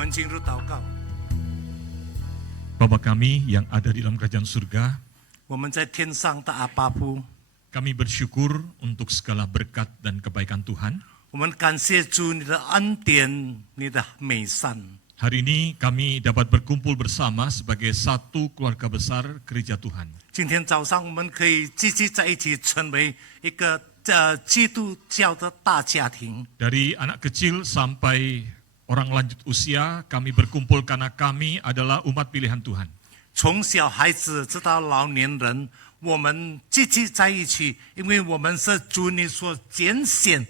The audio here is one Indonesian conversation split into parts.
们进入祷告。 Bapa kami yang ada di dalam kerajaan surga, 我们在天上的阿爸父， kami bersyukur untuk segala berkat dan kebaikan Tuhan. 我们感谢主你的恩典，你的美善。 Hari ini kami dapat berkumpul bersama sebagai satu keluarga besar gereja Tuhan. 今天早上我们可以聚集在一起，成为一个基督教的大家庭。 Dari anak kecil sampai orang lanjut usia, kami berkumpul karena kami adalah umat pilihan Tuhan. 从小孩子直到老年人，我们聚集在一起，因为我们是主你所拣选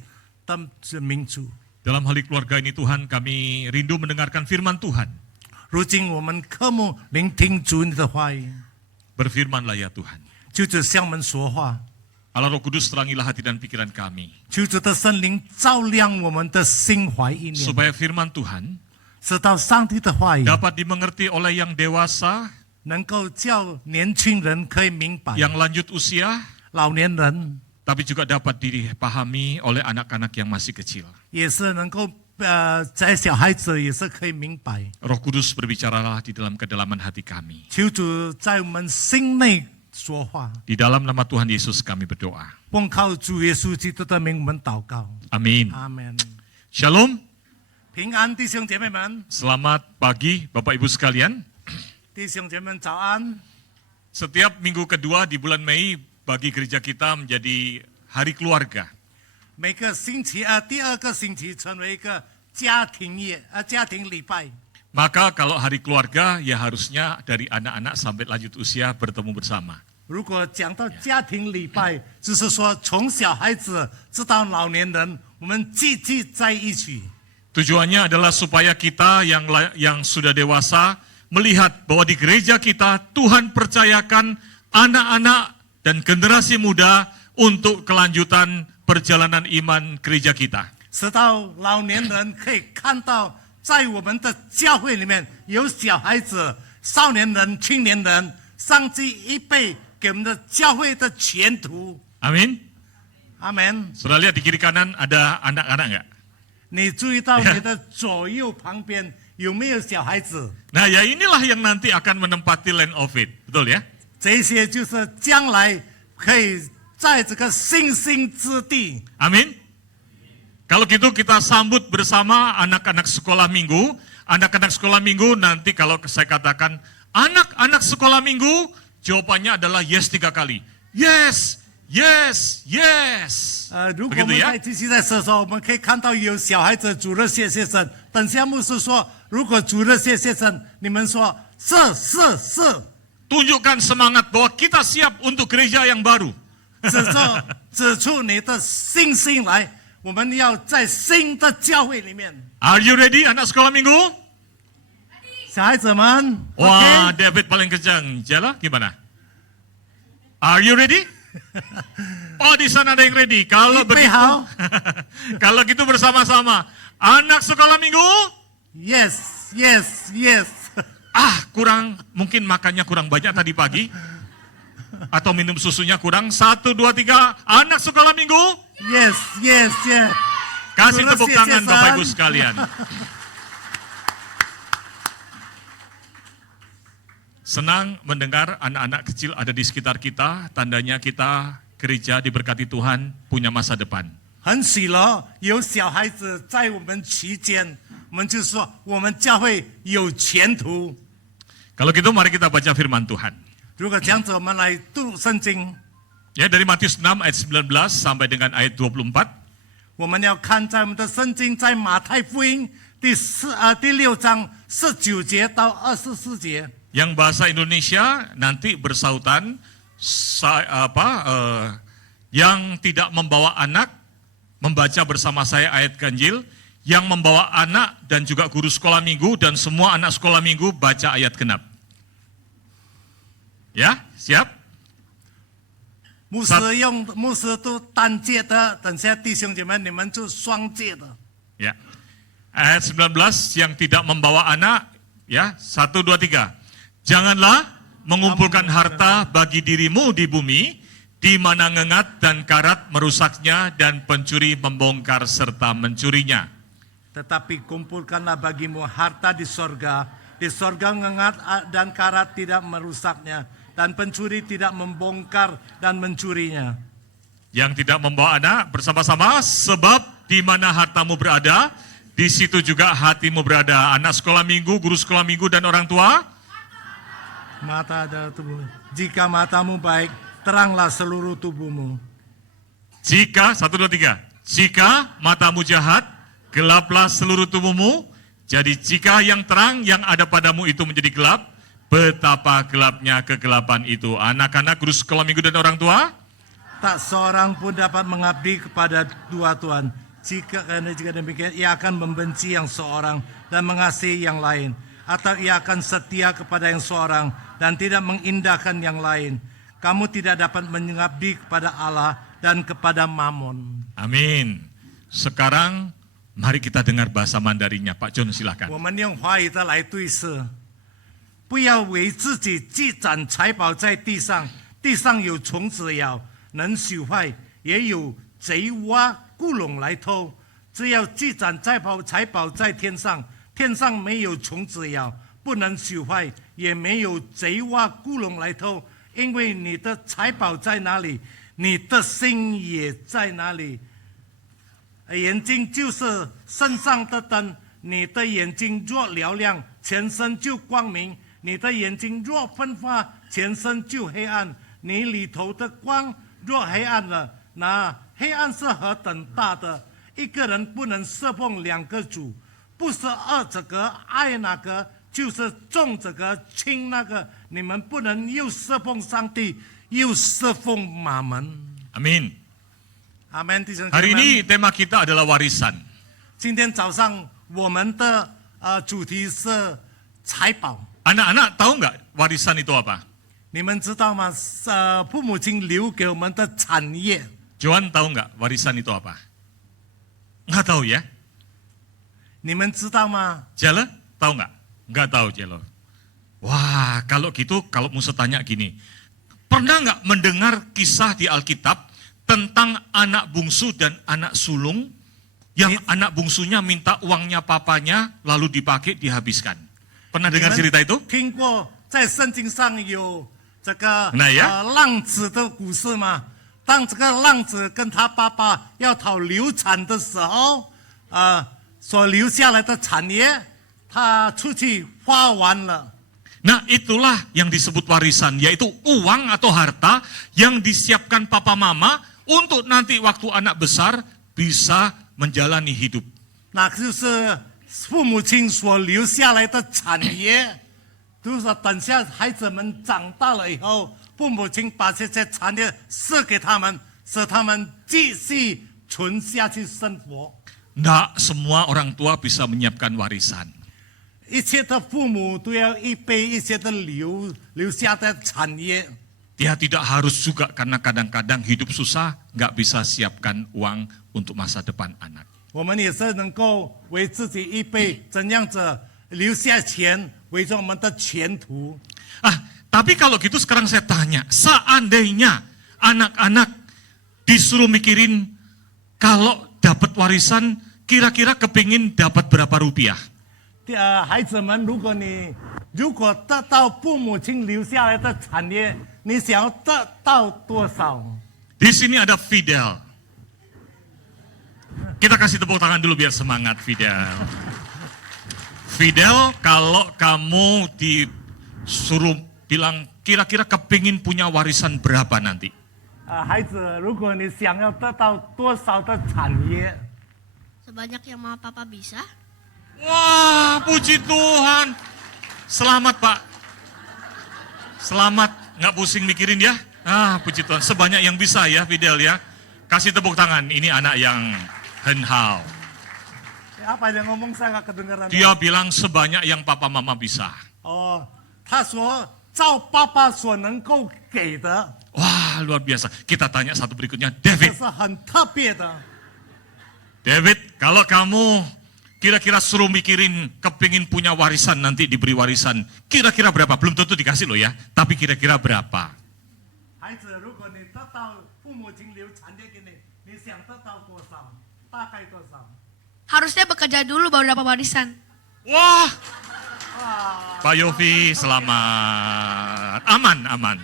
的民族。 Dalam hal keluarga ini Tuhan, kami rindu mendengarkan firman Tuhan. 如今我们渴慕聆听主你的话语， Berfirmanlah ya Tuhan. 求主向我们说话， Allah Roh Kudus terangilah hati dan pikiran kami. 求主的圣灵照亮我们的心怀意念， Supaya firman Tuhan 直到上帝的话语 dapat dimengerti oleh yang dewasa, 能够叫年轻人可以明白， yang lanjut usia, 老年人 tapi juga dapat dipahami oleh anak-anak yang masih kecil. 也是能够在小孩子也是可以明白。 Roh Kudus berbicaralah di dalam kedalaman hati kami. 求主在我们心内说话， Di dalam nama Tuhan Yesus kami berdoa. 奉靠主耶稣基督的名，我们祷告， Amin. 阿门。 Shalom, 平安，弟兄姐妹们， selamat pagi Bapak Ibu sekalian. 弟兄姐妹们早安。 Setiap minggu kedua di bulan Mei bagi gereja kita menjadi hari keluarga. 每个星期第二个星期成为一个家庭夜家庭礼拜。 Maka kalau hari keluarga ya harusnya dari anak-anak sampai lanjut usia bertemu bersama. 如果讲到家庭礼拜，就是说从小孩子直到老年人，我们聚集在一起。 Tujuannya adalah supaya kita yang sudah dewasa melihat bahwa di gereja kita Tuhan percayakan anak-anak dan generasi muda untuk kelanjutan perjalanan iman gereja kita. 直到老年人可以看到，在我们的教会里面有小孩子、少年人、青年人，上帝预备给我们的教会的前途。 Amin. 阿门。 Saudara lihat di kiri kanan ada anak-anak enggak? 你注意到你的左右旁边有没有小孩子？ Nah ya inilah yang nanti akan menempati land of it. Betul ya? 这些就是将来可以在这个星星之地。 Amin. Kalau gitu kita sambut bersama anak-anak sekolah minggu. Anak-anak sekolah minggu nanti kalau saya katakan anak-anak sekolah minggu, jawabannya adalah yes 3 kali. Yes, yes, yes. 如果我们 Begitu ya? 在机器在的时候，我们可以看到有小孩子主日谢先生。等下牧师说，如果主日谢先生，你们说是是是， Tunjukkan semangat bahwa kita siap untuk gereja yang baru. 指出你的信心来。我们要在新的教会里面， Are you ready anak sekolah minggu? 小孩子们 Wah, ，OK， David paling kencang. Jala, gimana? Are you ready? Oh, di sana ada yang ready. Kalau 预备 begitu, 好 kalau gitu bersama-sama. Anak sekolah minggu? ，Yes Yes Yes， Mungkin makannya kurang banyak tadi pagi. Atau minum susunya kurang. 1, 2, 3. Anak sekolah minggu? Yes Yes Yes， Kasih Sudah tepuk siap, tangan siap, Bapak San. Ibu sekalian. Senang mendengar anak-anak kecil ada di sekitar kita. Tandanya kita gereja diberkati Tuhan punya masa depan. 很喜乐，有小孩子在我们期间，我们就说我们教会有前途。 Kalau gitu mari kita baca firman Tuhan. 如果这样子，我们来读圣经。 Ya, dari Matius 6 ayat 19 sampai dengan ayat 24. 我们要看在我们的圣经，在马太福音第6章19节到24节。 Yang bahasa Indonesia nanti bersautan yang tidak membawa anak membaca bersama saya ayat ganjil, yang membawa anak dan juga guru sekolah minggu dan semua anak sekolah minggu baca ayat genap. Ya, siap? 牧师都单节的，等下弟兄姐妹你们就双节的。 Ya. Ayat 19 yang tidak membawa anak, ya, 1, 2, 3. Janganlah mengumpulkan harta bagi dirimu di bumi, di mana ngengat dan karat merusaknya dan pencuri membongkar serta mencurinya. tetapi kumpulkanlah bagimu harta di sorga. Di sorga ngengat dan karat tidak merusaknya, dan pencuri tidak membongkar dan mencurinya. Yang tidak membawa anak bersama-sama, sebab di mana hartamu berada, di situ juga hatimu berada. Anak sekolah minggu, guru sekolah minggu, dan orang tua. Mata adalah tubuh. Jika matamu baik, teranglah seluruh tubuhmu. Jika, 1, 2, 3. Jika matamu jahat, gelaplah seluruh tubuhmu. Jadi jika yang terang yang ada padamu itu menjadi gelap, betapa gelapnya kegelapan itu. Anak-anak, guru sekolah minggu, dan orang tua. Tak seorang pun dapat mengabdi kepada dua tuan. Jika demikian, ia akan membenci yang seorang dan mengasihi yang lain. Atau ia akan setia kepada yang seorang dan tidak mengindahkan yang lain. Kamu tidak dapat mengabdi kepada Allah dan kepada Mammon. Amin. Sekarang mari kita dengar bahasa Mandarinnya. Pak John, silakan. 我们用华语的来对视，不要为自己积攒财宝在地上，地上有虫子咬，能朽坏；也有贼挖故笼来偷。只要积攒财宝在天上，天上没有虫子咬，不能朽坏，也没有贼挖故笼来偷。因为你的财宝在哪里，你的心也在哪里。眼睛就是身上的灯，你的眼睛若嘹亮，全身就光明；你的眼睛若分发，全身就黑暗。你里头的光若黑暗了，那黑暗是何等大的！一个人不能侍奉两个主，不是爱这个爱那个，就是重这个轻那个。你们不能又侍奉上帝，又侍奉马门。 Amin. Amin， 弟兄姐妹。 Hari ini tema kita adalah warisan. 今天早上我们的主题是财宝。 Anak-anak tahu nggak warisan itu apa? 你们知道吗？父母亲留给我们的产业。 Joan tahu nggak warisan itu apa? Nggak tahu ya? 你们知道吗？ Jela tahu nggak? Nggak tahu Jelo. Wah, kalau gitu, kalau Musa tanya gini, pernah nggak mendengar kisah di Alkitab tentang anak bungsu dan anak sulung yang anak bungsunya minta uangnya papanya lalu dipakai dihabiskan? Pernah dengar cerita itu? 听过在圣经上有这个哪呀浪子的故事吗？当这个浪子跟他爸爸要讨流产的时候，所留下来的产业，他出去花完了。 Nah, itulah yang disebut warisan, yaitu uang atau harta yang disiapkan papa mama untuk nanti waktu anak besar bisa menjalani hidup. 那就是父母亲所留下来的产业，就是说等下孩子们长大了以后，父母亲把这些产业赐给他们，使他们继续存下去生活。 Nggak semua orang tua bisa menyiapkan warisan. 一切的父母都要预备一些的留下的产业。 Dia tidak harus juga karena kadang-kadang hidup susah, nggak bisa siapkan uang untuk masa depan anak. 我们也是能够为自己预备怎样子留下钱，为着我们的前途。 Tapi kalau gitu sekarang saya tanya, seandainya anak-anak disuruh mikirin kalau dapat warisan, kira-kira kepingin dapat berapa rupiah? 孩子们，如果得到父母亲留下来的产业，你想要得到多少？ Di sini ada Fidel. Kita kasih tepuk tangan dulu biar semangat Fidel. Fidel, kalau kamu disuruh bilang kira-kira kepingin punya warisan berapa nanti? 孩子，如果你想要得到多少的产业？ Sebanyak yang mama papa bisa. Wah, puji Tuhan. Selamat Pak. Selamat, nggak pusing mikirin ya. Puji Tuhan. Sebanyak yang bisa ya Fidel ya. Kasih tepuk tangan, ini anak yang henhal. Apa yang ngomong saya nggak kedengaran? Dia bilang sebanyak yang papa mama bisa. 哦，他说照爸爸所能够给的， Wah, luar biasa. Kita tanya satu berikutnya, 这 David. 是很特别的。 David, kalau kamu kira-kira suruh mikirin kepingin punya warisan nanti diberi warisan, kira-kira berapa? Belum tentu dikasih loh ya, tapi kira-kira berapa? 孩子，如果你得到父母亲留产业给你，你想得到多少？大概多少？ Harusnya bekerja dulu baru dapat warisan. Wah, Pak Yofi selamat, aman.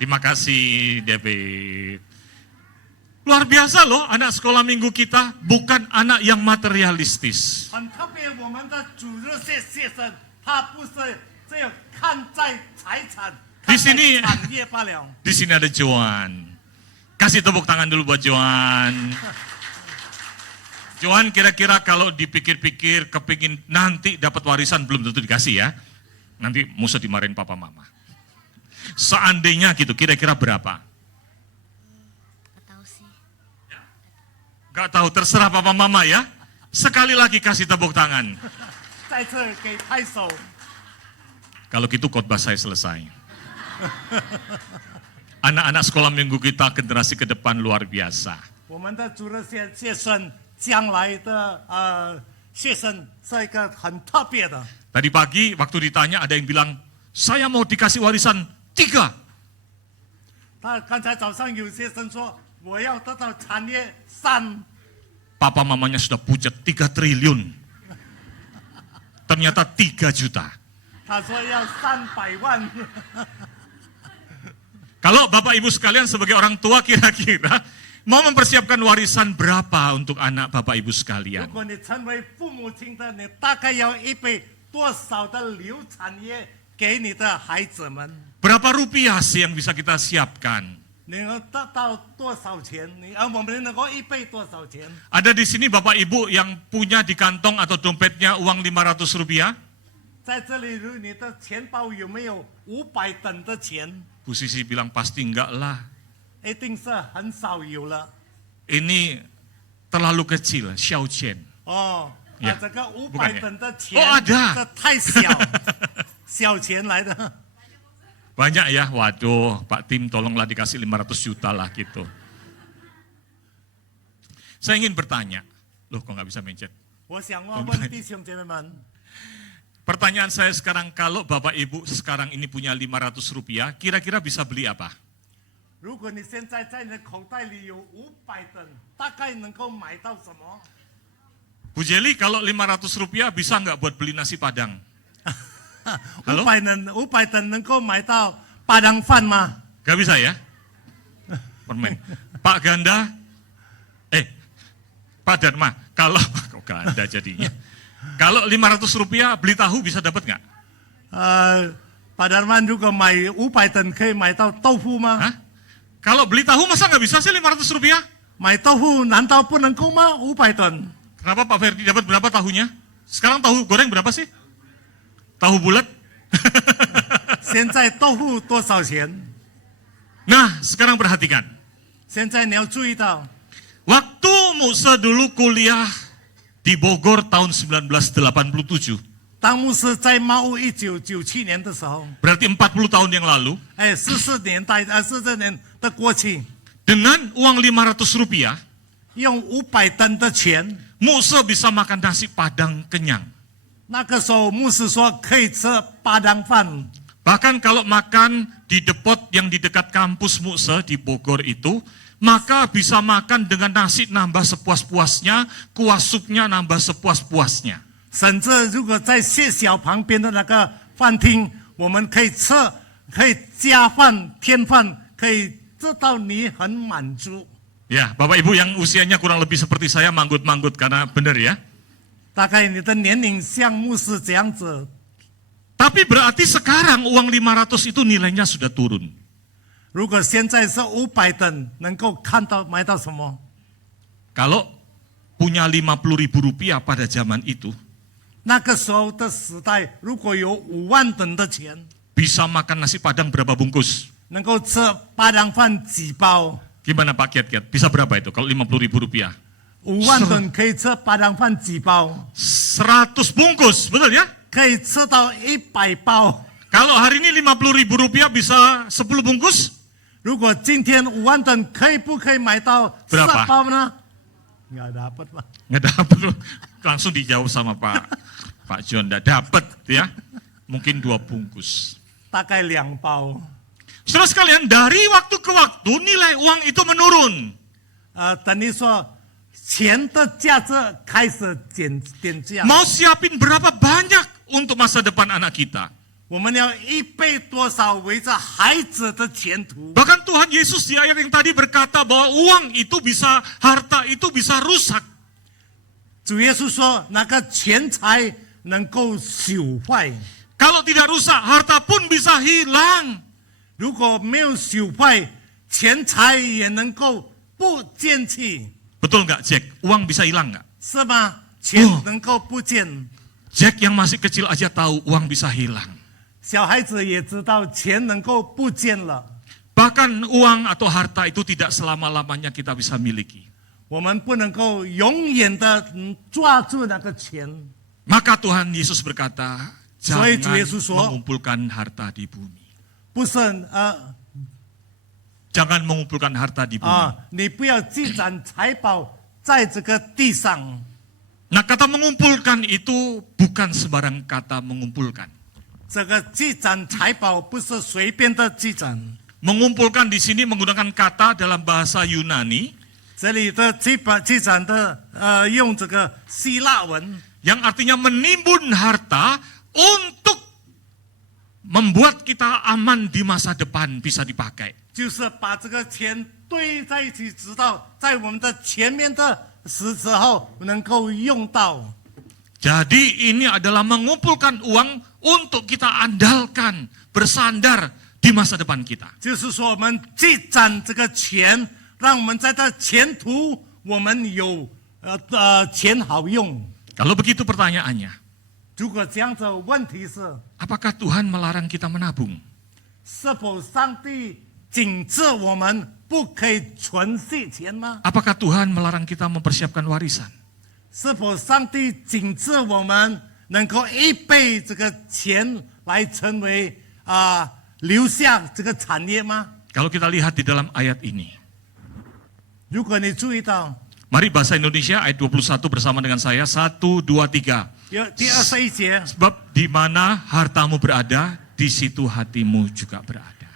Terima kasih David. Luar biasa loh anak sekolah minggu kita, bukan anak yang materialistis. 很特别，我们的主日学学生，他不是只有看在财产、 Di 看在 sini- 产业罢了。 Di sini ada Joan. Kasih tepuk tangan dulu buat Joan. Joan kira-kira kalau dipikir-pikir kepingin nanti dapat warisan belum tentu dikasih ya. Nanti musuh dimarahin papa mama. Seandainya gitu, kira-kira berapa? Gak tahu sih. Gak tahu, terserah papa mama ya. Sekali lagi kasih tepuk tangan. 在这给拍手。 Kalau gitu khotbah saya selesai. Anak-anak sekolah minggu kita generasi ke depan luar biasa. 我们的主日学学生将来的学生是一个很特别的。 Tadi pagi waktu ditanya ada yang bilang, saya mau dikasih warisan 3. 他刚才早上有些生说我要得到产业3， Papa mamanya sudah pucat 3 triliun. Ternyata 3 juta. 他说要300万。 Kalau Bapak Ibu sekalian sebagai orang tua kira-kira mau mempersiapkan warisan berapa untuk anak Bapak Ibu 如 sekalian? 果你成为父母亲的，你大概要预备多少的流产业给你的孩子们？ Berapa rupiah sih yang bisa kita siapkan? 你能得到多少钱？我们能够预备多少钱？ Ada di sini Bapak Ibu yang punya di kantong atau dompetnya uang 500 rupiah? 在这里，如你的钱包有没有500等的钱？ Bu Sisi bilang pasti enggak lah. 一定是很少有了。 Ini terlalu kecil, Xiao Chen. 哦， Ya 这个 bukan 500 ya 等的钱， Oh, ada 这太小，小钱来的。 Banyak ya, waduh Pak Tim tolonglah dikasih 500 juta lah gitu. Saya ingin bertanya, loh kok nggak bisa mencet? 我想问弟兄姐妹们， Pertanyaan saya sekarang, kalau Bapak Ibu sekarang ini punya 500 rupiah, kira-kira bisa beli apa? 如果你现在在你的口袋里有500等，大概能够买到什么？ Bu Jeli, kalau 500 rupiah bisa nggak buat beli nasi Padang? Halo? 500等能够买到巴当饭吗？ Gak bisa ya? Permen. Pak Ganda, Pak Dharma, kalau, kok Ganda jadinya. Kalau 500 rupiah beli tahu bisa dapat nggak? 巴达曼如果买500等可以买到豆腐吗？ Hah? Kalau beli tahu masa nggak bisa sih 500 rupiah? 买豆腐难道不能够吗？500等， Kenapa Pak Ferdi dapat berapa tahunya? Sekarang tahu goreng berapa sih? Tahu bulat? 现在豆腐多少钱？ Nah, sekarang perhatikan. 现在你要注意到， Waktu Musa dulu kuliah di Bogor tahun 1987, 当牧师在猫屋1997年的时候， berarti 40 tahun yang lalu, 44年代44年的过去， dengan uang 500 rupiah, 用500等的钱， Musa bisa makan nasi Padang kenyang. 那个时候牧师说可以吃巴当饭。 Bahkan kalau makan di depot yang di dekat kampus Musa di Bogor itu, maka bisa makan dengan nasi nambah sepuas-puasnya, kuah supnya nambah sepuas-puasnya. 甚至如果在学校旁边的那个饭厅，我们可以吃，可以加饭添饭，可以知道你很满足。 Ya, Bapak Ibu yang usianya kurang lebih seperti saya manggut-manggut karena benar ya. 大概你的年龄像牧师这样子， Tapi berarti sekarang uang 500 itu nilainya sudah turun. 如果现在是500等，能够看到买到什么？ Kalau punya 50.000 rupiah pada zaman itu, 那个时候的时代，如果有5万等的钱， bisa makan nasi Padang berapa bungkus? 能够吃巴当饭几包Gimana Pak Kiat-Kiat? Bisa berapa itu kalau 50.000 rupiah? ？5万等可以吃巴当饭几包？ 100 bungkus, betul ya? 可以吃到100包。 Kalau hari ini 50.000 rupiah bisa 10 bungkus? 如果今天5万等，不可以买到Berapa? 10包呢？Nggak dapat Pak. Nggak dapat loh. Langsung dijawab sama Pak John, nggak dapat ya. Mungkin 2 bungkus. 大概2包。 Saudara sekalian, dari waktu ke waktu nilai uang itu menurun. 等于说，钱的价值开始减价。 Mau siapin berapa banyak untuk masa depan anak kita? 我们要预备多少围着孩子的前途？ Bahkan Tuhan Yesus di ayat yang tadi berkata bahwa uang itu bisa, harta itu bisa rusak. 主耶稣说，那个钱财能够朽坏， Kalau tidak rusak, harta pun bisa hilang. 如果没有朽坏，钱财也能够不见去， Betul nggak, Jack? Uang bisa hilang nggak? 是吗？钱能够不见， Jack yang masih kecil aja tahu uang bisa hilang. 小孩子也知道钱能够不见了。 Bahkan uang atau harta itu tidak selama-lamanya kita bisa miliki. 我们不能够永远的抓住那个钱， Maka Tuhan Yesus berkata, 所以主 jangan 耶稣说， mengumpulkan harta di bumi. 不是 Jangan mengumpulkan harta di bumi. 你不要积攒财宝在这个地上。 Nah, kata mengumpulkan itu bukan sembarang kata mengumpulkan. 这个积攒财宝不是随便的积攒， Mengumpulkan di sini menggunakan kata dalam bahasa Yunani 这里的积攒的用这个希腊文， yang artinya menimbun harta untuk membuat kita aman di masa depan bisa dipakai. 就是把这个钱堆在一起，直到在我们的前面的时候能够用到。 Jadi ini adalah mengumpulkan uang untuk kita andalkan, bersandar di masa depan kita. 就是说，我们积攒这个钱，让我们在这前途我们有钱好用。 Kalau begitu pertanyaannya, 如果这样子，问题是 apakah Tuhan melarang kita menabung? 是否上帝禁止我们不可以存续钱吗？ Apakah Tuhan melarang kita mempersiapkan warisan? 是否上帝禁止我们能够预备这个钱来成为留下这个产业吗？ Kalau kita lihat di dalam ayat ini, 如果你注意到， mari bahasa Indonesia ayat 21 bersama dengan saya, 1, 2, 3. 有第21节， Sebab di mana hartamu berada, di situ hatimu juga berada.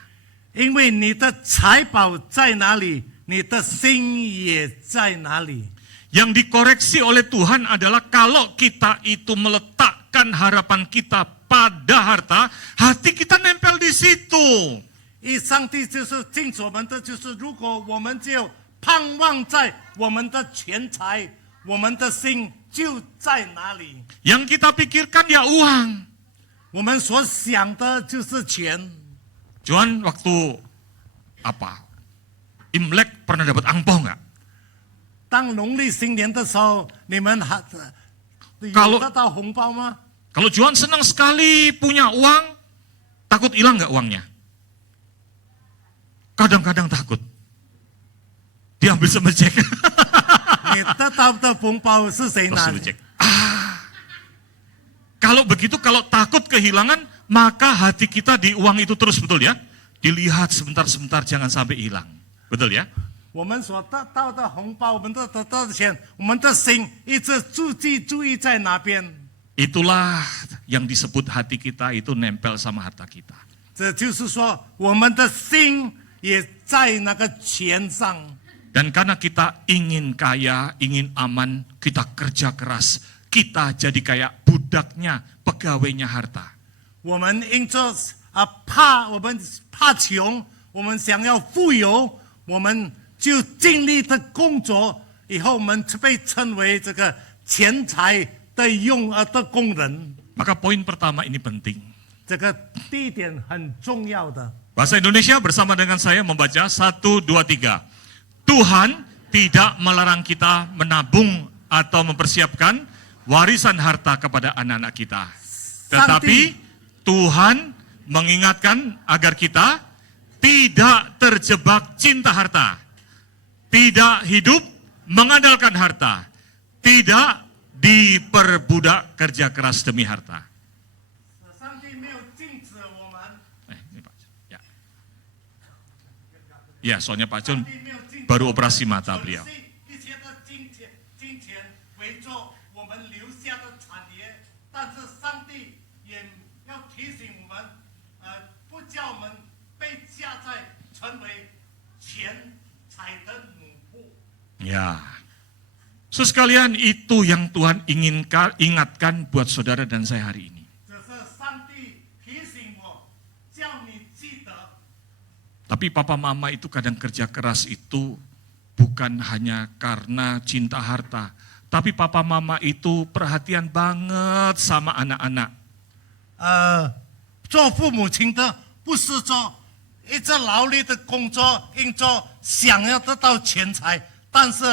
因为你的财宝在哪里，你的心也在哪里。 Yang dikoreksi oleh Tuhan adalah kalau kita itu meletakkan harapan kita pada harta, hati kita nempel di situ. 因上帝就是禁止我们的，就是如果我们就盼望在我们的钱财，我们的心就在哪里。 Yang kita pikirkan ya uang. 我们所想的就是钱。 Cuman waktu apa? Imlek pernah dapat angpau nggak? 当农历新年的时候，你们还有 Kalau- 得到红包吗？ Kalau Juan senang sekali punya uang, takut hilang nggak uangnya? Kadang-kadang takut. Diambil sama Jack. 你得到的红包是谁 Terus 拿 suruh 的？ Jack. Kalau begitu, kalau takut kehilangan, maka hati kita di uang itu terus, betul ya? Dilihat sebentar-sebentar, jangan sampai hilang. Betul ya? 我们所得到的红包，我们得到的钱，我们的心一直注意在哪边？ Itulah yang disebut hati kita itu nempel sama harta kita. 这就是说，我们的心也在那个钱上。 Dan karena kita ingin kaya, ingin aman, kita kerja keras. Kita jadi kayak budaknya, pegawainya harta. 我们因着我们怕穷，我们想要富有，我们就尽力的工作，以后我们被称为这个钱财的的工人。 Maka poin pertama ini penting. 这个第一点很重要的。 Bahasa Indonesia bersama dengan saya membaca 1, 2, 3. Tuhan tidak melarang kita menabung atau mempersiapkan warisan harta kepada anak-anak kita. Tetapi Tuhan mengingatkan agar kita tidak terjebak cinta harta. Tidak hidup mengandalkan harta. Tidak diperbudak kerja keras demi harta. 上帝没有禁止我们， Ini Pak John. Ya. Ya, soalnya Pak John 上帝没有禁止 baru operasi mata beliau. 一切的金钱为做我们留下的产业，但是上帝也要提醒我们，不叫我们被下在成为钱财的奴仆。 Ya. Saudara sekalian, itu yang Tuhan ingatkan buat saudara dan saya hari ini. 这是上帝提醒我，叫你记得。 Tapi papa mama itu kadang kerja keras itu bukan hanya karena cinta harta. Tapi papa mama itu perhatian banget sama anak-anak. 做父母亲的不是做一直劳力的工作，因做想要得到钱财，但是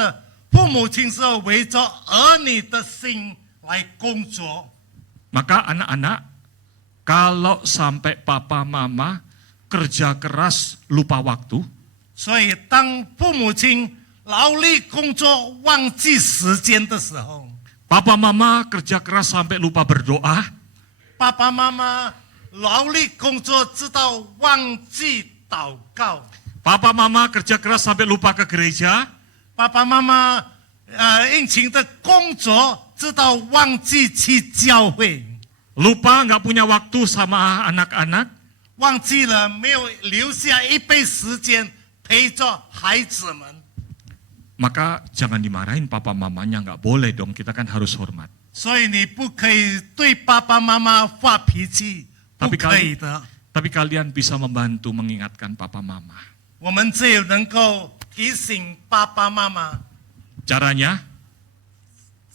父母亲是围着儿女的心来工作。 Maka anak-anak, kalau sampai papa mama kerja keras lupa waktu, 所以当父母亲劳力工作忘记时间的时候， papa mama kerja keras sampai lupa berdoa, 爸爸妈妈劳力工作直到忘记祷告， papa mama kerja keras sampai lupa ke gereja, 爸爸妈妈殷勤的工作直到忘记去教会， lupa nggak punya waktu sama anak-anak, 忘记了没有留下一杯时间陪着孩子们。 maka jangan dimarahin papa mamanya, nggak boleh dong, kita kan harus hormat. 所以你不可以对爸爸妈妈发脾气，不 Tapi 可以的。 Tapi kalian bisa membantu mengingatkan papa mama. 我们只有能够提醒爸爸妈妈， Caranya?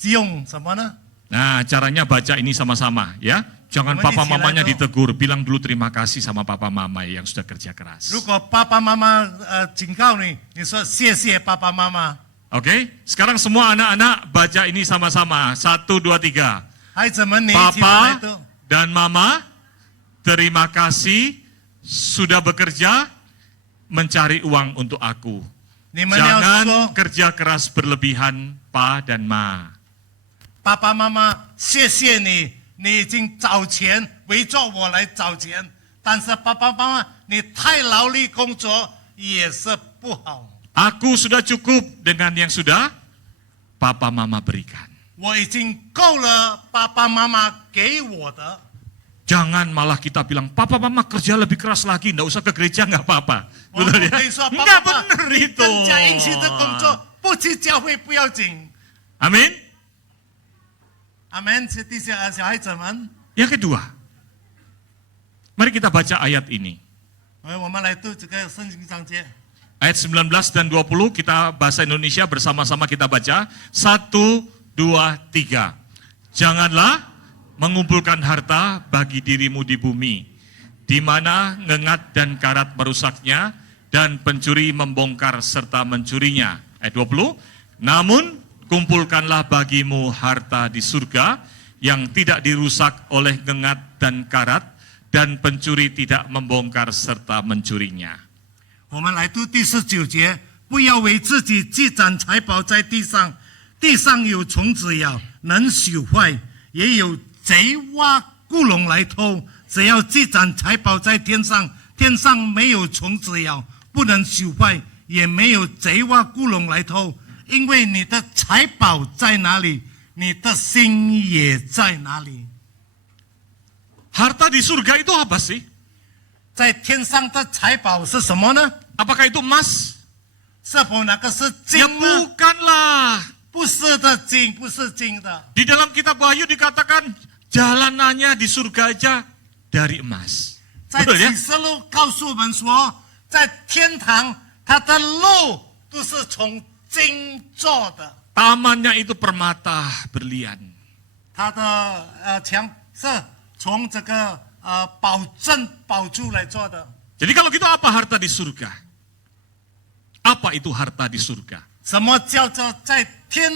用什么呢？ Nah, caranya baca ini sama-sama ya. Jangan Namanya papa mamanya istilah itu. ditegur, bilang dulu terima kasih sama papa mama yang sudah kerja keras. 如果爸爸妈妈警告你，你说谢谢爸爸妈妈。 Oke, sekarang semua anak-anak baca ini sama-sama. 1, 2, 3. 孩子们，你一起来 Papa 读。 dan mama, terima kasih sudah bekerja mencari uang untuk aku. 你们要 Jangan 说， kerja keras berlebihan, pa dan ma. 爸爸妈妈，谢谢你，你已经找钱围着我来找钱，但是爸爸妈妈，你太劳力工作也是不好。 Aku sudah cukup dengan yang sudah papa mama berikan. 我已经够了，爸爸妈妈给我的。 Jangan malah kita bilang, papa mama kerja lebih keras lagi, nggak usah ke gereja nggak apa-apa. 我 Betul 不 ya? 可以说，爸 Nggak 爸妈 bener itu. 更加殷勤的工作，不去教会不要紧。 Amin. 阿门，弟兄小孩子们， Yang kedua, mari kita baca ayat ini. 我们来读这个圣经章节。 Ayat 19 dan 20 kita bahasa Indonesia bersama-sama kita baca. 1, 2, 3. Janganlah mengumpulkan harta bagi dirimu di bumi, di mana ngengat dan karat merusaknya, dan pencuri membongkar serta mencurinya. Ayat 20. Namun kumpulkanlah bagimu harta di surga, yang tidak dirusak oleh ngengat dan karat, dan pencuri tidak membongkar serta mencurinya. 我们来读第19节，不要为自己积攒财宝在地上，地上有虫子咬，能朽坏；也有贼挖窟窿来偷。只要积攒财宝在天上，天上没有虫子咬，不能朽坏，也没有贼挖窟窿来偷。因为你的财宝在哪里，你的心也在哪里。 Harta di surga itu apa sih? 在天上的财宝是什么呢？ Apakah itu emas? 是否那个是金 Ya 呢？ bukanlah. 不是的金，不是金的。 Di dalam kitab Wahyu dikatakan jalanannya di surga aja dari emas. 在 Betul ya? 启示录告诉我们说，在天堂，它的路都是从金做的， Tamannya itu permata berlian. 它的墙是从这个宝珠来做的。 Jadi kalau gitu apa harta di surga? Apa itu harta di surga? 什么叫做在天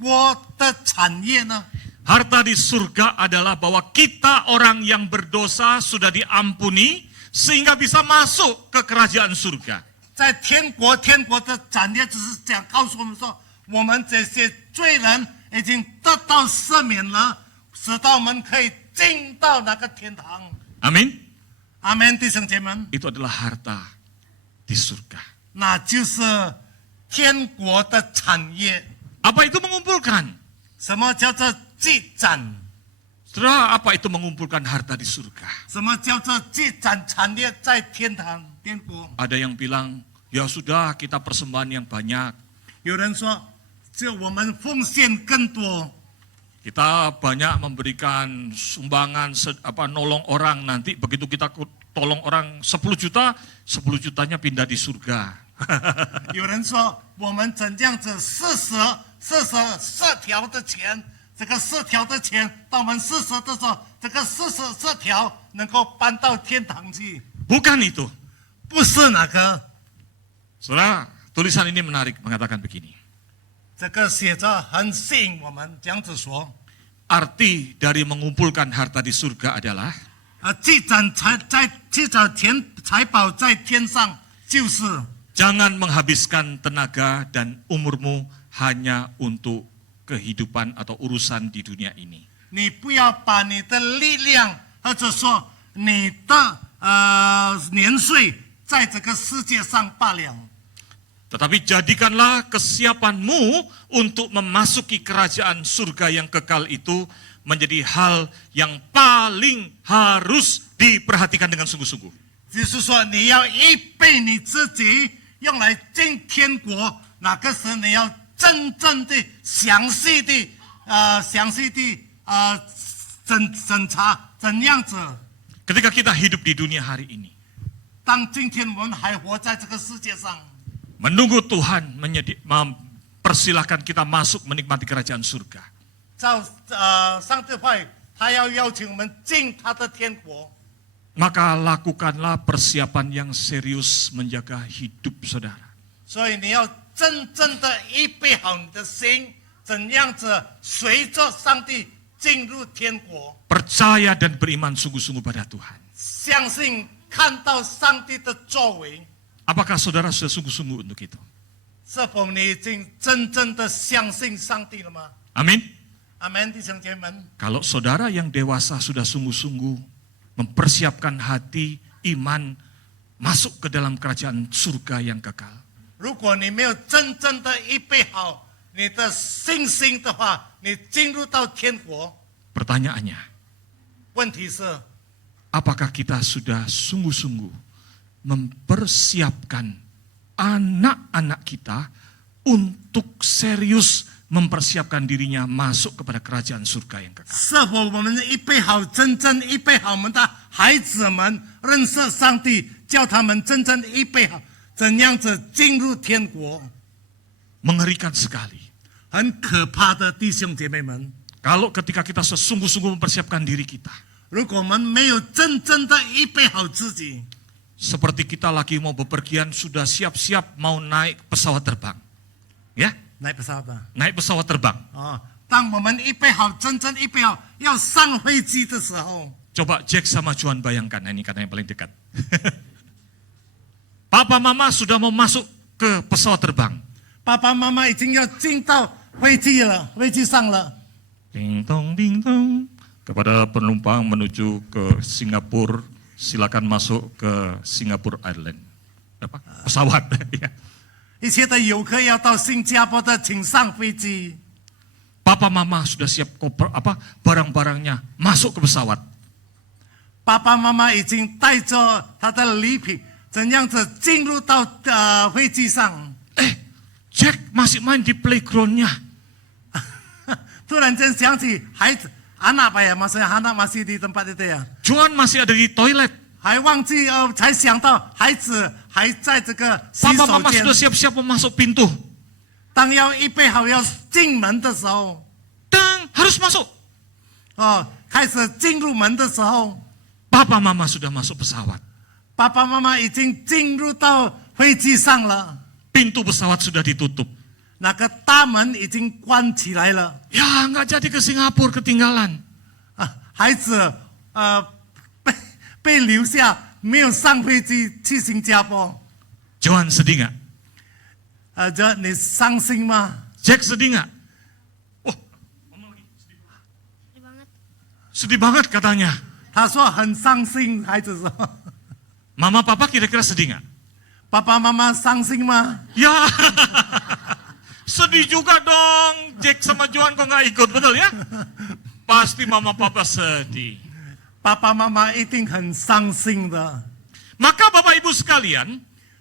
国的产业呢？ Harta di surga adalah bahwa kita orang yang berdosa sudah diampuni sehingga bisa masuk ke kerajaan surga. 在天国的产业只是讲告诉我们说，我们这些罪人已经得到赦免了，使到我们可以进到那个天堂。 Amin. 阿门，弟兄姐妹们， Itu adalah harta di surga. 那就是天国的产业。 Apa itu mengumpulkan? 什么叫做积攒？ Saudara, apa itu mengumpulkan harta di surga? 什么叫做积攒产业在天堂天国？ Ada yang bilang, ya sudah kita persembahan yang banyak. 有人说，就我们奉献更多。 Kita banyak memberikan sumbangan, nolong orang, nanti begitu kita tolong orang 10 juta, 10 jutanya pindah di surga. 有人说我们怎样子40条的钱，这个4条的钱，当我们40的时候，这个44条能够搬到天堂去， Bukan itu. 不是那个。 Saudara, tulisan ini menarik mengatakan begini. 这个写着很吸引我们，这样子说。 Arti dari mengumpulkan harta di surga adalah 积攒财宝在天上，就是 jangan menghabiskan tenaga dan umurmu hanya untuk kehidupan atau urusan di dunia ini. 你不要把你的力量，或者说你的年岁，在这个世界上罢了。 Tetapi jadikanlah kesiapanmu untuk memasuki kerajaan surga yang kekal itu menjadi hal yang paling harus diperhatikan dengan sungguh-sungguh. 就是说，你要预备你自己用来进天国，那个时你要真正的、详细的审查怎样子。 Ketika kita hidup di dunia hari ini, 当今天我们还活在这个世界上， menunggu Tuhan mempersilahkan kita masuk menikmati kerajaan surga. 照上帝话语，他要邀请我们进他的天国。 Maka lakukanlah persiapan yang serius menjaga hidup saudara. 所以你要真正的预备好你的心，怎样子随着上帝进入天国， Percaya dan beriman sungguh-sungguh pada Tuhan. 相信看到上帝的作为。 Apakah saudara sudah sungguh-sungguh untuk itu? 是否你已经真正的相信上帝了吗？ Amin. 阿门，弟兄姐妹们。 Kalau saudara yang dewasa sudah sungguh-sungguh mempersiapkan hati, iman, masuk ke dalam kerajaan surga yang kekal. 如果你没有真正的预备好你的信心的话，你进入到天国， Pertanyaannya, 问题是 apakah kita sudah sungguh-sungguh mempersiapkan anak-anak kita untuk serius mempersiapkan dirinya masuk kepada kerajaan surga yang kekal. 是否我们预备好，真正预备好我们的孩子们认识上帝，叫他们真正预备好，怎样子进入天国？ Mengerikan sekali. 很可怕的，弟兄姐妹们。 Kalau ketika kita sesungguh-sungguh mempersiapkan diri kita, 如果我们没有真正的预备好自己， seperti kita lagi mau bepergian, sudah siap-siap mau naik pesawat terbang. Ya, 来不少吧？ naik pesawat terbang. 啊，当我们预备好，真正预备好要上飞机的时候， Coba Jack sama Joan bayangkan, nah ini katanya paling dekat. Papa Mama sudah mau masuk ke pesawat terbang. 爸爸妈妈已经要进到飞机了，飞机上了。 Ding dong, kepada penumpang menuju ke Singapura, silakan masuk ke Singapore Airlines. Apa? Pesawat. Ya. 一切的游客要到新加坡的，请上飞机。 Papa Mama sudah siap koper barang-barangnya masuk ke pesawat. 爸爸妈妈已经带着他的礼品，怎样子进入到飞机上？ Jack masih main di playgroundnya. 突然间想起孩子，anak apa ya maksudnya anak masih di tempat itu ya， Joan masih ada di toilet. 还忘记才想到孩子还在这个洗 Papa 手 Mama 间 sudah。siap-siap mau masuk pintu. 当要预备好要进门的时候， Dan harus masuk. 开始进入门的时候， Papa Mama sudah masuk pesawat. 爸爸妈妈已经进入到飞机上了， Pintu pesawat sudah ditutup. 那个大门已经关起来了。 Ya, nggak jadi ke Singapura, ketinggalan. 孩子被留下，没有上飞机去新加坡。 Joan sedih nggak? 这你伤心吗？ Jack sedih nggak? Wah, Sedih banget. sedih banget katanya. 他说很伤心，孩子说。 Mama Papa kira-kira sedih nggak? 爸爸妈妈伤心吗？ Ya, sedih juga dong. Jack sama Joan kok nggak ikut, betul ya? Pasti Mama Papa sedih. 爸爸妈妈一定很伤心的。 Maka Bapak Ibu sekalian,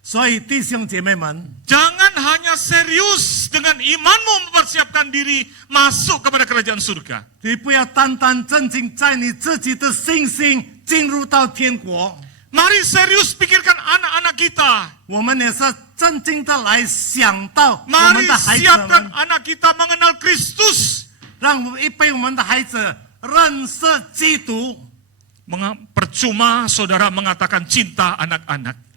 所以弟兄姐妹们， Jangan hanya serius dengan imanmu mempersiapkan diri masuk kepada kerajaan surga. 你不要单单正经在你自己的信心进入到天国， Mari serius pikirkan anak-anak kita. 我们也是正经的来想到我们 Mari 的孩子 siapkan 们， anak kita mengenal Kristus. 让我们我们的孩子认识基督。 Percuma saudara mengatakan cinta anak-anak.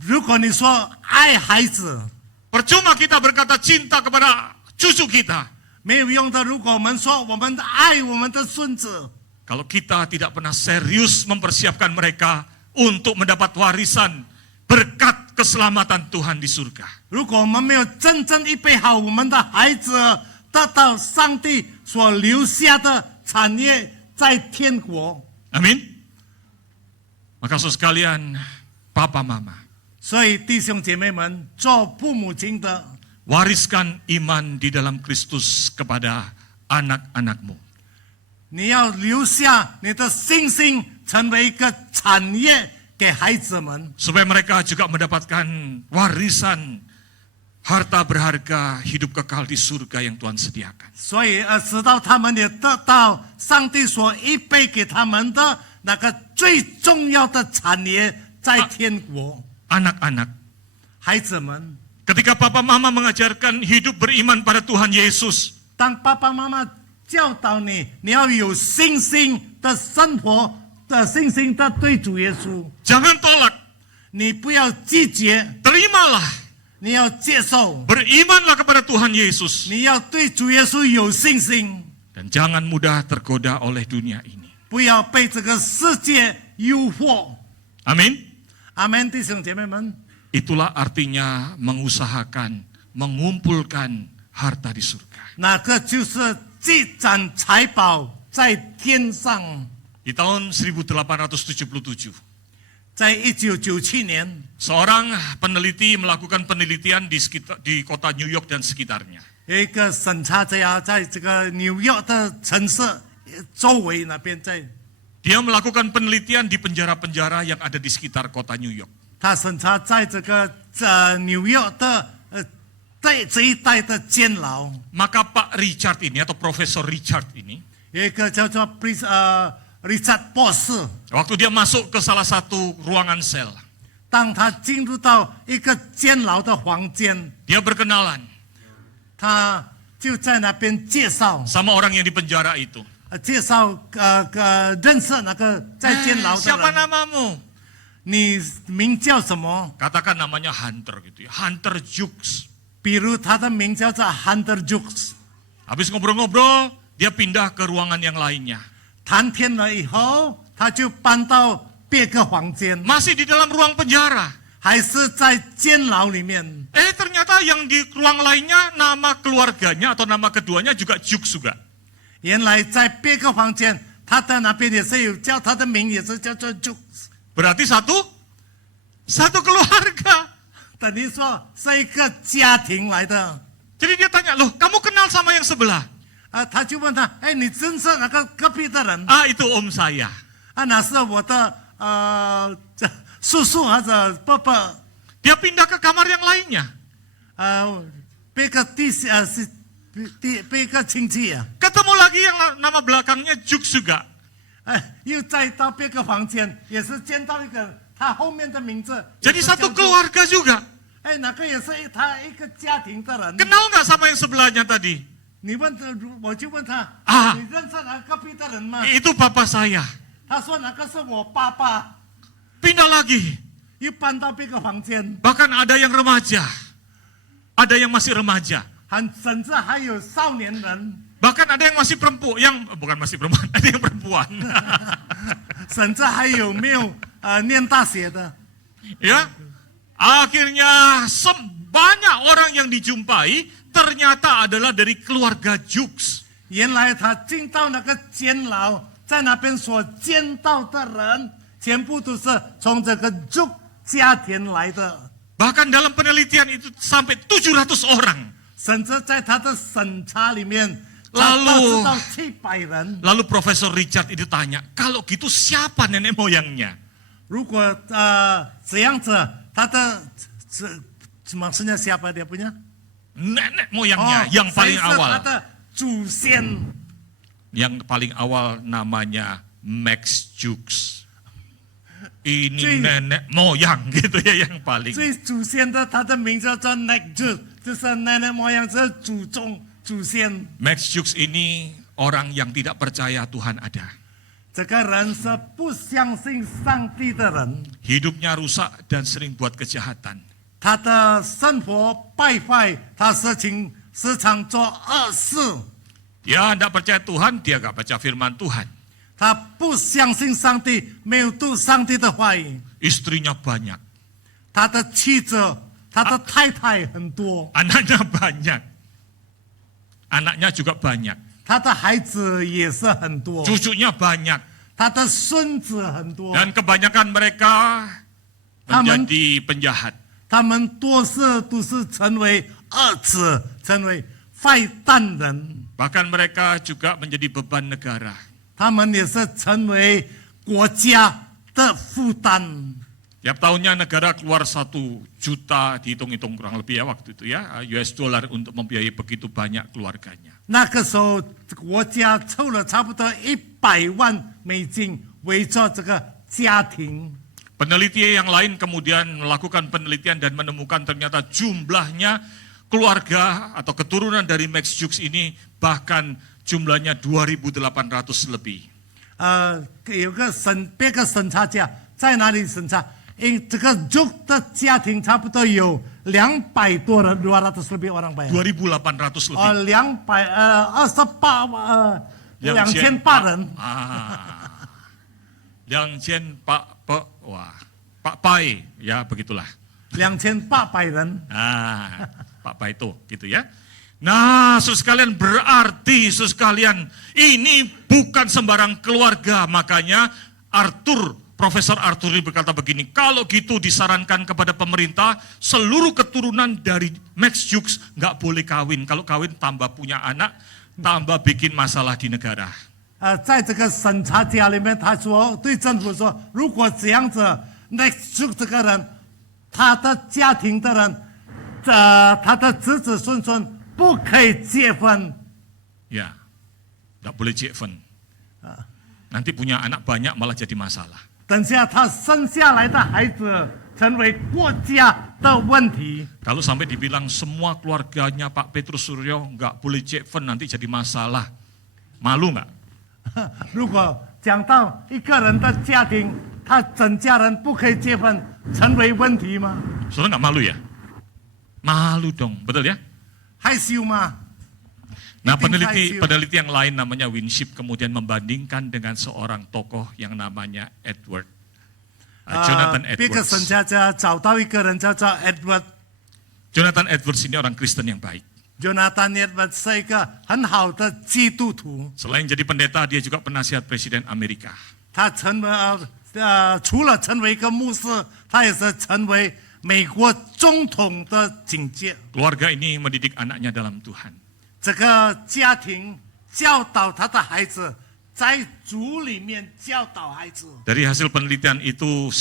如果你说爱孩子， Percuma kita berkata cinta kepada cucu kita. 没有用的。如果我们说我们爱我们的孙子， Kalau kita tidak pernah serius mempersiapkan mereka untuk mendapat warisan berkat keselamatan Tuhan di surga. 如果我们没有真正预备好我们的孩子得到上帝所留下的产业在天国， Amin. Maka saudara sekalian, papa mama, 所以弟兄姐妹们，做父母亲的， wariskan iman di dalam Kristus kepada anak-anakmu. 你要留下你的信心，成为一个产业给孩子们， Supaya mereka juga mendapatkan warisan harta berharga hidup kekal di surga yang Tuhan sediakan. 所以使到他们也得到上帝所预备给他们的那个最重要的产业在天国。 Anak-anak, 孩子们， ketika papa mama mengajarkan hidup beriman pada Tuhan Yesus, 当爸爸妈妈教导你，你要有信心的生活的信心的对主耶稣， jangan tolak, 你不要拒绝， terimalah, 你要接受， berimanlah kepada Tuhan Yesus. 你要对主耶稣有信心， Dan jangan mudah tergoda oleh dunia ini. 不要被这个世界诱惑。 Amin. 阿门，弟兄姐妹们， Itulah artinya mengusahakan, mengumpulkan harta di surga. 那个就是积攒财宝在天上。 Di tahun 1877, 在1997年， seorang peneliti melakukan penelitian di kota New York dan sekitarnya. 有一个审查家在这个纽约的城市周围那边在。 Dia melakukan penelitian di penjara-penjara yang ada di sekitar kota New York. 他审查在这个纽约的这一带的监牢， Maka Pak Richard ini atau Profesor Richard ini, 有一个叫做Richard 博士。 waktu dia masuk ke salah satu ruangan sel, 当他进入到一个监牢的房间， dia berkenalan 他就在那边介绍 sama orang yang di penjara itu. 认识那个在监牢的 Siapa 人。 namamu? 你名叫什么？ Katakan namanya Hunter gitu ya, Hunter Jukes. 比如他的名叫做 Hunter Jukes。 Habis ngobrol-ngobrol, dia pindah ke ruangan yang lainnya. 谈天了以后，他就搬到别个房间， Masih di dalam ruang penjara. 还是在监牢里面。 Ternyata yang di ruang lainnya nama keluarganya atau nama keduanya juga Jukes juga. 原来在别个房间，他的那边也是有叫他的名，也是叫做 Jukes， Berarti satu keluarga. 等于说是一个家庭来的。 Jadi dia tanya, loh kamu kenal sama yang sebelah? 他就问他，哎，你认识那个隔壁的人？ Ah itu om saya. 那是我的叔叔或者伯伯。 Dia pindah ke kamar yang lainnya. 别个别个亲戚啊， Ketemu lagi yang nama belakangnya Jukes juga. 又再到别个房间，也是见到一个他后面的名字。 Jadi satu keluarga juga. 那个也是他一个家庭的人。 Kenal nggak sama yang sebelahnya tadi? 你问他，我就问他，你认识那隔壁的人吗？ Itu papa saya. 他说那个是我爸爸， Pindah lagi. 又搬到别个房间， Bahkan ada yang remaja. Ada yang masih remaja. 甚至还有少年人， Bahkan ada yang masih perempuan, bukan masih perempuan, ada yang perempuan. 甚至还有没有念大学的。 Ya, akhirnya banyak orang yang dijumpai ternyata adalah dari keluarga Jukes. 原来他进到那个监牢，在那边所见到的人，全部都是从这个族家庭来的。 Bahkan dalam penelitian itu sampai 700 orang. 甚至在他的审查里面， Lalu 知道700人。 Lalu Profesor Richard itu tanya, kalau gitu siapa nenek moyangnya? 如果这样子，他的maksudnya siapa dia punya？ Nenek moyangnya yang paling 谁是他 awal. 的祖先。 Yang paling awal namanya Max Jukes. Ini Cuy. nenek moyang gitu ya yang paling. 最祖先的他的名字叫做 Nekju， 就是奶奶模样，是祖宗祖先。 Max Jukes ini orang yang tidak percaya Tuhan ada. 这个人是不相信上帝的人， Hidupnya rusak dan sering buat kejahatan. 他的生活败坏，他时常做恶事， Dia tidak percaya Tuhan, dia nggak baca firman Tuhan. 他不相信上帝，没有读上帝的话语。 Istrinya banyak, 他的妻子，他的太太很多， anaknya banyak. Anaknya juga banyak, 他的孩子也是很多， cucunya banyak. 他的孙子很多， Dan kebanyakan mereka Amen. menjadi penjahat. 他们都是成为恶子，成为坏蛋人， Bahkan mereka juga menjadi beban negara. 他们也是成为国家的负担。 Tiap tahunnya negara keluar 1 juta, dihitung-hitung kurang lebih ya waktu itu ya, US dollar untuk membiayai begitu banyak keluarganya. 那个时候，国家凑了差不多100万美金围着这个家庭。 Peneliti yang lain kemudian melakukan penelitian dan menemukan ternyata jumlahnya keluarga atau keturunan dari Max Jukes ini bahkan jumlahnya 2.800 lebih. 有个别个审查家在哪里审查？因这个族的家庭差不多有200多人，200 lebih orang banyak。 2.800 lebih. 28人。 Yang Chen Pak Pai, ya begitulah. 2800人。 Pak Pai itu, gitu ya. Nah, saudara sekalian, berarti saudara sekalian, ini bukan sembarang keluarga. Makanya Profesor Arthur ini berkata begini, kalau gitu disarankan kepada pemerintah, seluruh keturunan dari Max Jukes nggak boleh kawin. Kalau kawin tambah punya anak, tambah bikin masalah di negara. 在这个审查家里面，他说对政府说，如果这样子，Next 这个人，他的家庭的人，他的子子孙孙不可以结婚。 Ya, nggak boleh jeven. Nanti punya anak banyak malah jadi masalah. 等下他生下来的孩子成为国家的问题。 Kalau sampai dibilang semua keluarganya Pak Petrus Suryo nggak boleh jeven nanti jadi masalah. Malu nggak? 如果讲到一个人的家庭，他整家人不可以结婚，成为问题吗？ Saudara nggak malu ya? Malu dong, betul ya? 害羞吗？ Nah, Iting害羞。 peneliti yang lain namanya Winship kemudian membandingkan dengan seorang tokoh yang namanya Edward. Jonathan 别个审 Edwards. 查家找到一个人叫做 Edward。 Jonathan Edwards ini orang Kristen yang baik. Jonathan Edwards 是一个很好的基督徒， Selain jadi pendeta, dia juga penasihat Presiden Amerika. 他除了成为一个牧师，他也是成为美国总统的警戒。 Keluarga ini mendidik anaknya dalam Tuhan. 这个家庭教导他的孩子，在主里面教导孩子。 Dari hasil penelitian itu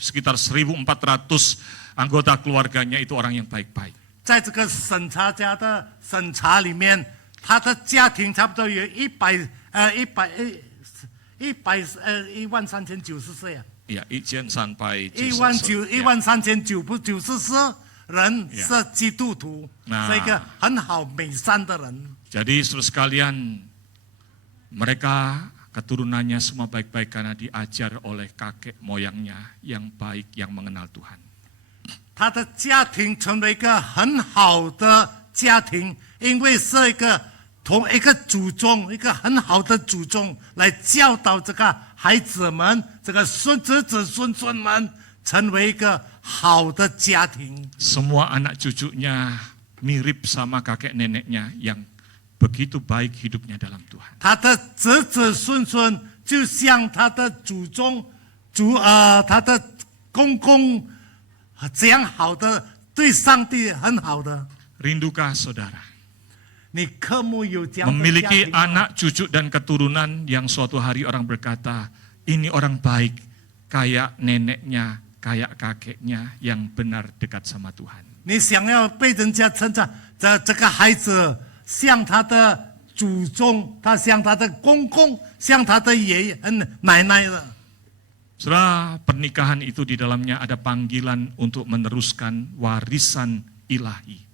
sekitar 1.400 anggota keluarganya itu orang yang baik-baik. 在这个审查家的审查里面，他的家庭差不多有1,394呀， Ya, izin sampai 1,394人是基督徒， Nah. 是一个很好美善的人。 Jadi saudara sekalian, mereka keturunannya semua baik-baik karena diajar oleh kakek moyangnya yang baik, yang mengenal Tuhan. 他的家庭成为一个很好的家庭，因为是同一个祖宗，一个很好的祖宗来教导这个孩子们，这个子子孙孙们成为一个好的家庭。 Semua anak cucunya mirip sama kakek neneknya yang begitu baik hidupnya dalam Tuhan. 他的子子孙孙就像他的祖宗、他的公公这样好的，对上帝很好的。 Rindukah saudara 你渴慕有这样的家 memiliki 庭吗？ anak, cucu, dan keturunan yang suatu hari orang berkata, ini orang baik, kayak neneknya, kayak kakeknya yang benar dekat sama Tuhan. 你想要被人家称赞，这个孩子像他的祖宗，他像他的公公，像他的爷爷奶奶的。 Saudara, pernikahan itu di dalamnya ada panggilan untuk meneruskan warisan ilahi.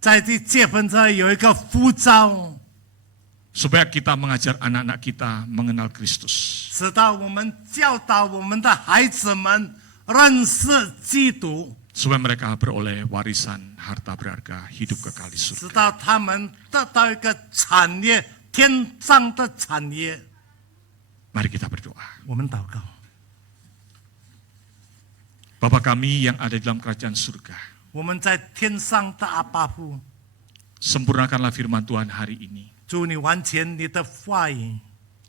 在这结婚这有一个呼召， Supaya kita mengajar anak-anak kita mengenal Kristus. 使到我们教导我们的孩子们认识基督， Supaya mereka beroleh warisan harta berharga hidup kekal di 使 surga. 到他们得到一个产业，天上的产业。 Mari kita berdoa. 我们祷告， Bapa kami yang ada di dalam kerajaan surga, 我们在天上的阿爸父， sempurnakanlah firman Tuhan hari ini. 祝你完全你的话语，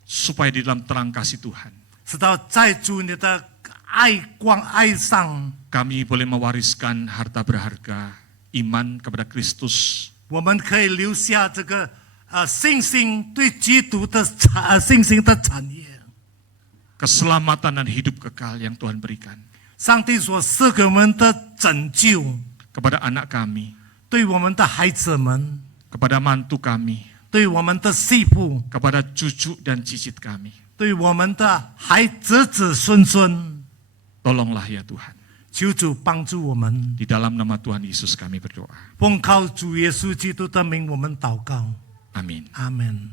Supaya di dalam terang kasih Tuhan, 使到在主你的爱光爱上， kami boleh mewariskan harta berharga, iman kepada Kristus, 我们可以留下这个信心对基督的信心的产业。 keselamatan dan hidup kekal yang Tuhan berikan 上帝所赐给我们的拯救， kepada anak kami, 对我们的孩子们， kepada mantu kami, 对我们的媳妇， kepada cucu dan cicit kami. 对我们的子子孙孙， Tolonglah ya Tuhan. 求主帮助我们。 Di dalam nama Tuhan Yesus kami berdoa. 奉靠主耶稣基督的名，我们祷告， Amin. 阿门。